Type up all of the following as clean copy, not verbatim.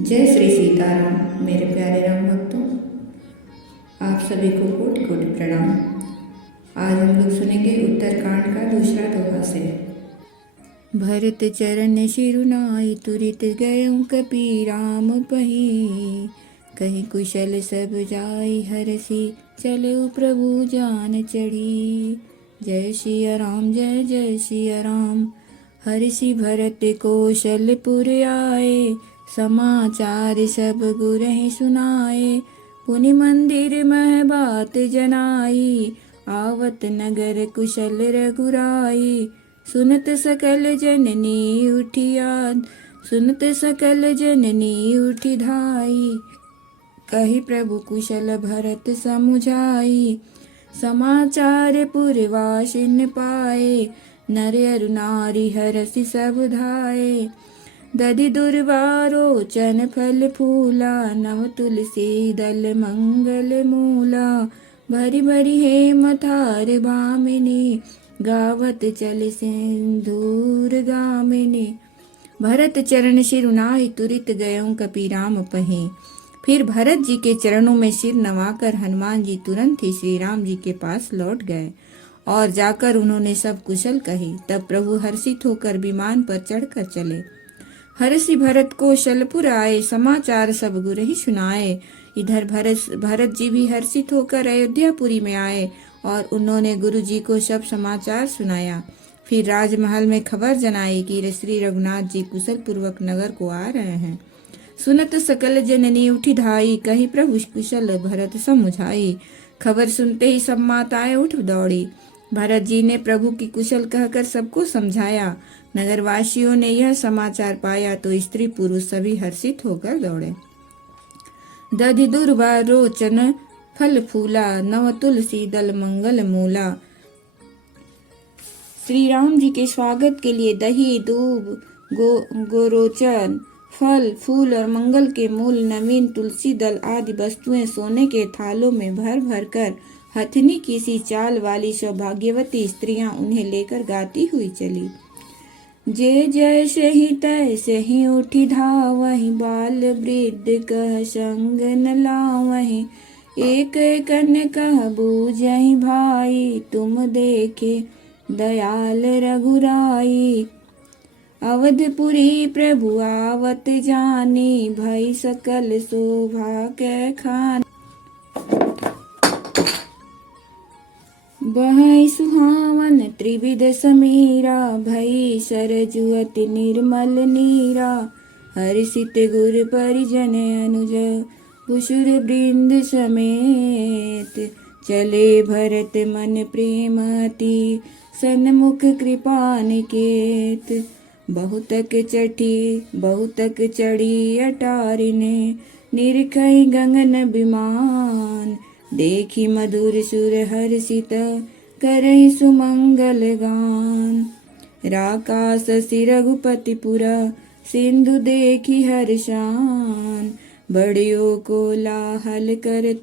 जय श्री सीताराम। मेरे प्यारे राम भक्तों, आप सभी को कोटि कोटि प्रणाम। आज हम लोग सुनेंगे उत्तरकांड का दूसरा दोहा से। भरत चरण शिरुनाई तुरित गयऊँ कपि राम पही, कहीं कुशल सब जाई हरसि चलऊ प्रभु जान चढ़ी। जय सिया राम, जय जय सिया राम। हरसि भरत कौशलपुर आए, समाचार सब गुरहि सुनाए। पुनि मंदिर मह बात जनाई, आवत नगर कुशल रघुराई। सुनत सकल जननी उठियाद, सुनत सकल जननी उठी धाई। कही प्रभु कुशल भरत समुझाई, समाचार पुरवासिन पाए। नर अरु नारी हरसि सब धाये, दधि दुर्वारोचन फल फूला। नव तुलसी दल मंगल मूला, भरी भरी हेम थार भामिनी। गावत चल सिंधूर गामिनी। भरत चरण शिरुनाई तुरित गयऊँ कपि राम पहीं। फिर भरत जी के चरणों में सिर नवाकर हनुमान जी तुरंत ही श्री राम जी के पास लौट गए और जाकर उन्होंने सब कुशल कही। तब प्रभु हर्षित होकर विमान पर चढ़कर चले। हर्षि भरत को शलपुर आए, समाचार सब गुरहि सुनाए। इधर भरत जी भी हर्षित होकर अयोध्यापुरी में आए और उन्होंने गुरु जी को सब समाचार सुनाया। फिर राजमहल में खबर जनाई कि श्री रघुनाथ जी कुशल पूर्वक नगर को आ रहे हैं। सुनत सकल जननी उठी धाई, कही प्रभु कुशल भरत समुझाई। खबर सुनते ही सब माताएं उठ दौड़ी। भरत जी ने प्रभु की कुशल कहकर सबको समझाया। नगरवासियों ने यह समाचार पाया तो स्त्री पुरुष सभी हर्षित होकर दौड़े। दधि दुर्वा रोचन फल फूला, नव तुलसी दल मंगल मूला। श्री राम जी के स्वागत के लिए दही दूब गोरोचन फल फूल और मंगल के मूल नवीन तुलसी दल आदि वस्तुएं सोने के थालों में भर भर कर हथनी की सी चाल वाली सौभाग्यवती स्त्रियां उन्हें लेकर गाती हुई चली। जे जय सही तय सही उठी धावहि, बाल वृद्ध कह संग न लावहि। एक कन कह बूझहि भाई, तुम देखे दयाल रघुराई। अवधपुरी प्रभु आवत जानी, भई सकल शोभा कै खान। बहै सुहावन त्रिविध समीरा, भई सरजु अति निर्मल नीरा। हर्षित गुर परिजन अनुज, कुशुर वृंद समेत। चले भरत मन प्रेम अति, सन्मुख कृपा निकेत। बहुतक चढ़ी अटारिने, निरखई गगन विमान। देखी मधुर सुर हर्षित, करहि सुमंगल गान। राकास सि रघुपतिपुरा, सिंधु देखी हर्षान। बड़ियों को लाहल करत,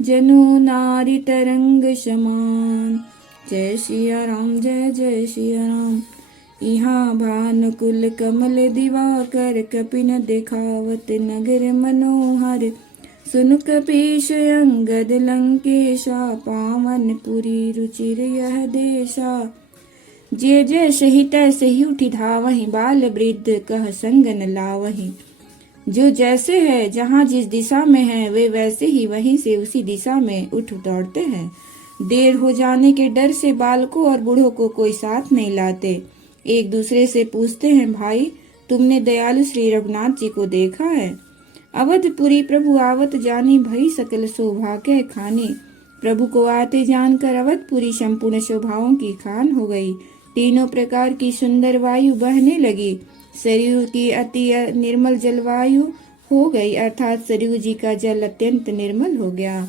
जनु नारी तरंग समान। जय सिया राम, जय जय सिया राम। यहाँ भानुकुल कमल दिवाकर, कपिन देखावत नगर मनोहर। सुन कपीश अंगद लंकेशा, पावन पुरी रुचिर यह देशा। जे जय सही तय सही उठी धावहि, बाल वृद्ध कह संग न लावहि। जो जैसे है जहाँ जिस दिशा में है, वे वैसे ही वहीं से उसी दिशा में उठ दौड़ते हैं। देर हो जाने के डर से बालकों और बूढ़ों को कोई साथ नहीं लाते। एक दूसरे से पूछते हैं, भाई तुमने दयालु श्री रघुनाथ जी को देखा है? अवधपुरी प्रभु आवत जानी, भई सकल शोभा कै खानी। प्रभु को आते जानकर अवधपुरी संपूर्ण शोभाओं की खान हो गई। तीनों प्रकार की सुंदर वायु बहने लगी। सरयू की अति निर्मल जलवायु हो गई, अर्थात सरयू जी का जल अत्यंत निर्मल हो गया।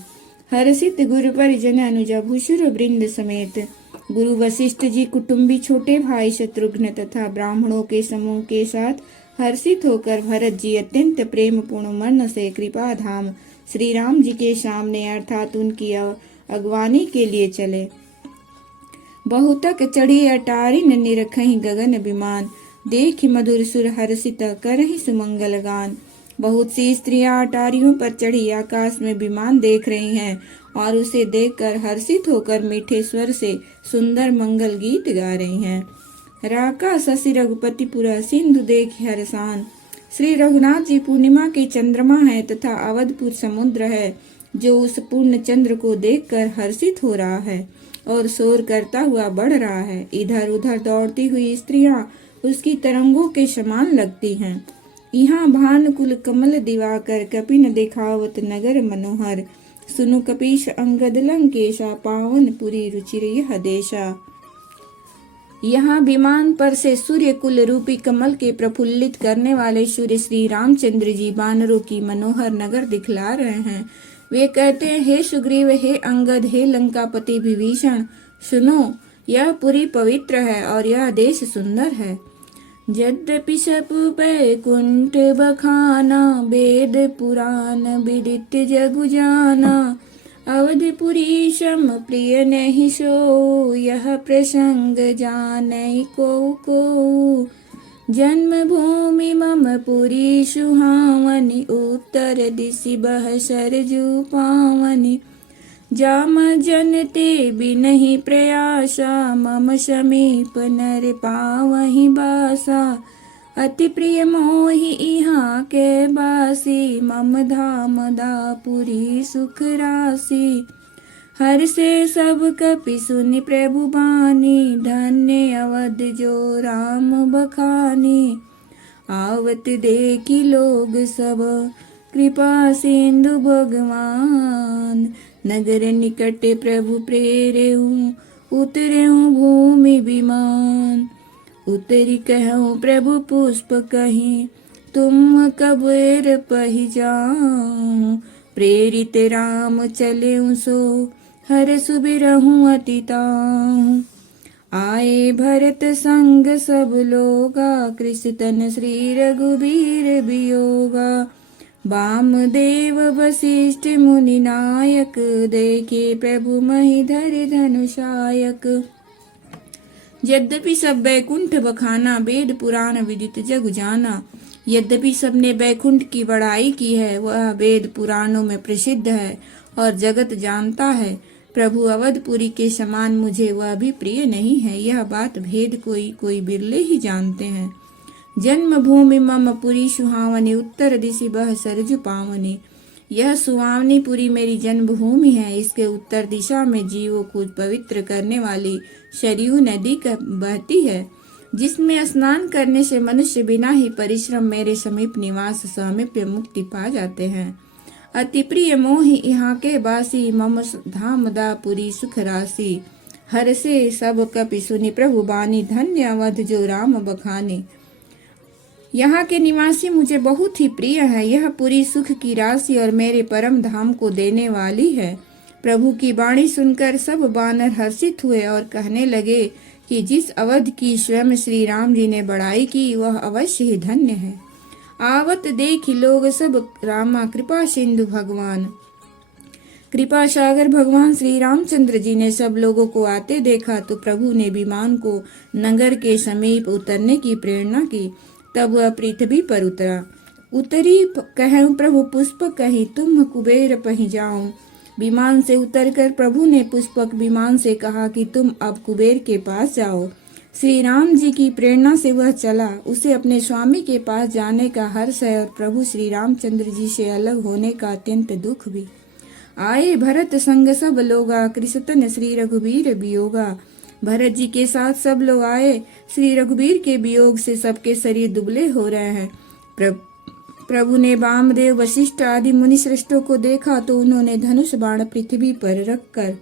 हर्षित गुरु परिजन अनुजा, भूषुर वृंद समेत गुरु वशिष्ठ जी कुटुंबी, छोटे भाई शत्रुघ्न तथा ब्राह्मणों के समूह के साथ हर्षित होकर भरत जी अत्यंत प्रेम पूर्ण मन से कृपा धाम श्री राम जी के सामने अर्थात उनकी अगवानी के लिए चले। बहुतक चढ़ी अटारिन, निरखहि गगन विमान। देखि मधुर सुर हर्षित, करहि सुमंगल गान। बहुत सी स्त्रियां अटारियों पर चढ़ी आकाश में विमान देख रही हैं और उसे देखकर हर्षित होकर मीठे स्वर से सुंदर मंगल गीत गा रही हैं। राका शशि रघुपतिपुरा सिंधु देख हरसान। श्री रघुनाथ जी पूर्णिमा के चंद्रमा है तथा अवधपुर समुद्र है, जो उस पूर्ण चंद्र को देखकर हर्षित हो रहा है और शोर करता हुआ बढ़ रहा है। इधर उधर दौड़ती हुई स्त्रियां उसकी तरंगों के समान लगती हैं। यहाँ भानुकुल कमल दिवाकर कपिन दिखावत नगर मनोहर। सुनु कपीश अंगद लंकेशा पावन पुरी रुचिर यह देशा। यहाँ विमान पर से सूर्य कुल रूपी कमल के प्रफुल्लित करने वाले सूर्य श्री रामचंद्र जी वानरों की मनोहर नगर दिखला रहे हैं। वे कहते हैं, हे सुग्रीव, हे अंगद, हे लंकापति विभीषण, सुनो, यह पुरी पवित्र है और यह देश सुंदर है। यद्यपि सब बैकुंठ बखाना, वेद पुराण विदित जगु जाना। अवधपुरी सम प्रिय नहीं सो, यह प्रसंग जानै को। जन्मभूमि मम पुरी सुहावनी, उत्तर दिशि बह सरजू पावनी। जाम जनते बिनहि प्रयासा, मम समीप नर पावहि बासा। अति प्रिय मोहि इहाँ के बासी, मम धाम दापुरी सुख राशि। हर से सब कपि सुनि प्रभु बानी, धन्य अवध जो राम बखानी। आवत देखी लोग सब कृपा सिंधु भगवान, नगर निकट प्रभु प्रेरेऊ, उतरेऊ भूमि विमान। उतरी कहूँ प्रभु पुष्प कहीं, तुम कबेर पहि जाऊं। प्रेरित राम चले सो, हर सुबिरहूँ अतिताऊं। आए भरत संग सब लोगा, कृषतन श्री रघुबीर वियोगा। वामदेव वशिष्ठ मुनि नायक, देखे प्रभु महीधर धनुषायक। यद्यपि सब बैकुंठ बखाना, वेद पुराण विदित जग जाना। यद्यपि सबने बैकुंठ की बड़ाई की है, वह वेद पुराणों में प्रसिद्ध है और जगत जानता है। प्रभु अवधपुरी के समान मुझे वह भी प्रिय नहीं है, यह बात भेद कोई कोई बिरले ही जानते हैं। जन्मभूमि मम पुरी सुहावनी, उत्तर दिशि बह सरजु पावनी। यह सुहावनी पुरी मेरी जन्मभूमि है। इसके उत्तर दिशा में जीवों को पवित्र करने वाली सरयू नदी बहती है, जिसमें स्नान करने से मनुष्य बिना ही परिश्रम मेरे समीप निवास सामीप्य मुक्ति पा जाते हैं। अति प्रिय मोहि यहाँ के बासी, मम धाम दापुरी सुख राशि। हर से सब कपि सुनि प्रभु बानी, धन्य अवध जो राम बखानी। यहाँ के निवासी मुझे बहुत ही प्रिय है। यह पूरी सुख की राशि और मेरे परम धाम को देने वाली है। प्रभु की वाणी सुनकर सब वानर हर्षित हुए और कहने लगे कि जिस अवध की स्वयं श्री राम जी ने बड़ाई की, वह अवश्य ही धन्य है। आवत देखी लोग सब रामा, कृपा सिंधु भगवान। कृपा सागर भगवान श्री रामचंद्र जी ने सब लोगों को आते देखा तो प्रभु ने विमान को नगर के समीप उतरने की प्रेरणा की। तब वह पृथ्वी पर उतरा। उतरी कहूँ प्रभु पुष्प कही, तुम कुबेर पहि जाऊं। विमान से उतरकर प्रभु ने पुष्पक विमान से कहा कि तुम अब कुबेर के पास जाओ। श्री राम जी की प्रेरणा से वह चला। उसे अपने स्वामी के पास जाने का हर्ष है और प्रभु श्री रामचंद्र जी से अलग होने का अत्यंत दुख भी। आए भरत संग सब लोगा, कृषतन श्री रघुबीर वियोगा। भरत जी के साथ सब लोग आए। श्री रघुबीर के वियोग से सबके शरीर दुबले हो रहे हैं। प्रभु ने वामदेव, वशिष्ठ आदि मुनि श्रेष्ठों को देखा तो उन्होंने धनुष बाण पृथ्वी पर रखकर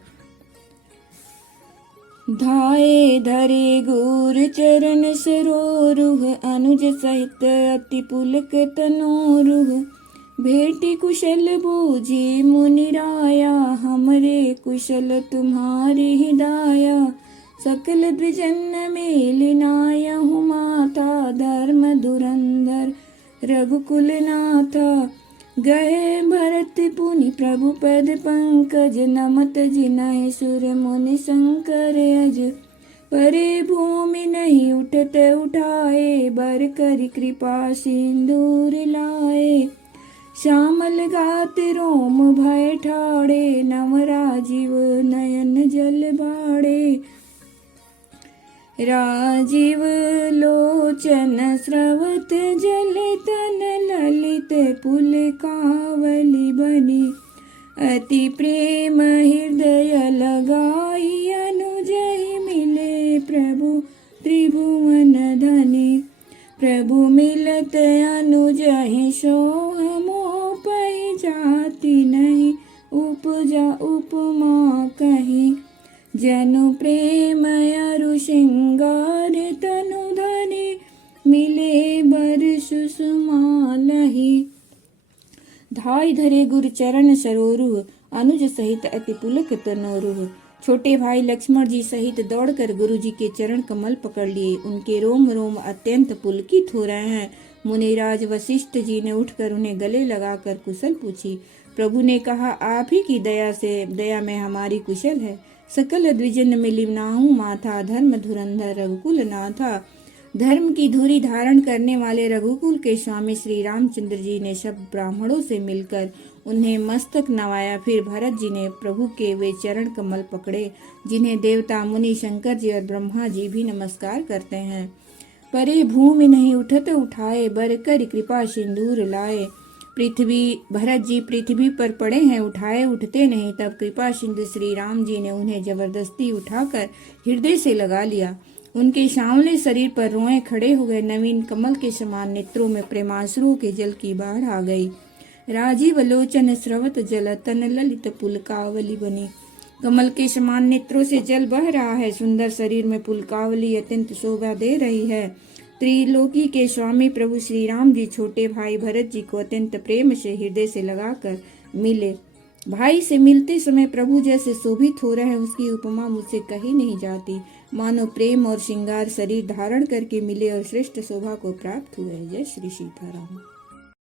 धाये धरे गुर चरण सरोरुह। अनुज सहित अति पुलक तनोरुह। भेटी कुशल बूझी मुनि राया, हमरे कुशल तुम्हारी हिदाया। सकल द्विजन मेलिनाया हूँ माता, धर्म धुरंधर रघुकुल नाथा। गए भरत पुनि प्रभु पद पंकज, नमत जिनहि सुर मुनि शंकर अज। परे भूमि नहीं उठत उठाए, बर कर कृपा सिंदूर लाए। श्यामल गात रोम भय ठाड़े, नव राजीव नयन जल बाड़े। राजीव लोचन स्रवत जल तन, ललित पुलकावली बनी। अति प्रेम हृदय लगाई, अनुजहि मिले प्रभु त्रिभुवन धनी। प्रभु मिलत अनुजहि सोह, मोह पै जाति नहीं उपजा उपमा कहीं। जनु प्रेम अरु श्रृंगार, तनु धनी मिले बर सुषमालहि। धाय धरे गुरु चरण सरोरुह, अनुज सहित अति पुलक तनोरुह। छोटे भाई लक्ष्मण जी सहित दौड़कर गुरु जी के चरण कमल पकड़ लिए। उनके रोम रोम अत्यंत पुलकित हो रहे हैं। मुनिराज वशिष्ठ जी ने उठकर उन्हें गले लगाकर कुशल पूछी। प्रभु ने कहा, आप ही की दया में हमारी कुशल है। सकल द्विजन मिलिव नाहु माथा, धर्म धुरंधर रघुकुल नाथा। धर्म की धुरी धारण करने वाले रघुकुल के स्वामी श्री रामचंद्र जी ने सब ब्राह्मणों से मिलकर उन्हें मस्तक नवाया। फिर भरत जी ने प्रभु के वे चरण कमल पकड़े जिन्हें देवता मुनि शंकर जी और ब्रह्मा जी भी नमस्कार करते हैं। परे भूमि नहीं उठत उठाए, बर कर कृपा सिंदूर लाए। भरत जी पृथ्वी पर पड़े हैं, उठाए उठते नहीं। तब कृपा सिंधु श्री राम जी ने उन्हें जबरदस्ती उठाकर हृदय से लगा लिया। उनके सांवले शरीर पर रोए खड़े हो गए। नवीन कमल के समान नेत्रों में प्रेमाश्रुओं के जल की बाढ़ आ गई। राजीव लोचन स्रवत जल, तन ललित पुलकावली बनी। कमल के समान नेत्रों से जल बह रहा है। सुंदर शरीर में पुलकावली अत्यंत शोभा दे रही है। त्रिलोकी के स्वामी प्रभु श्री राम जी छोटे भाई भरत जी को अत्यंत प्रेम से हृदय से लगाकर मिले। भाई से मिलते समय प्रभु जैसे शोभित हो रहे हैं, उसकी उपमा मुझसे कही नहीं जाती। मानो प्रेम और श्रृंगार शरीर धारण करके मिले और श्रेष्ठ शोभा को प्राप्त हुए। जय श्री सीताराम।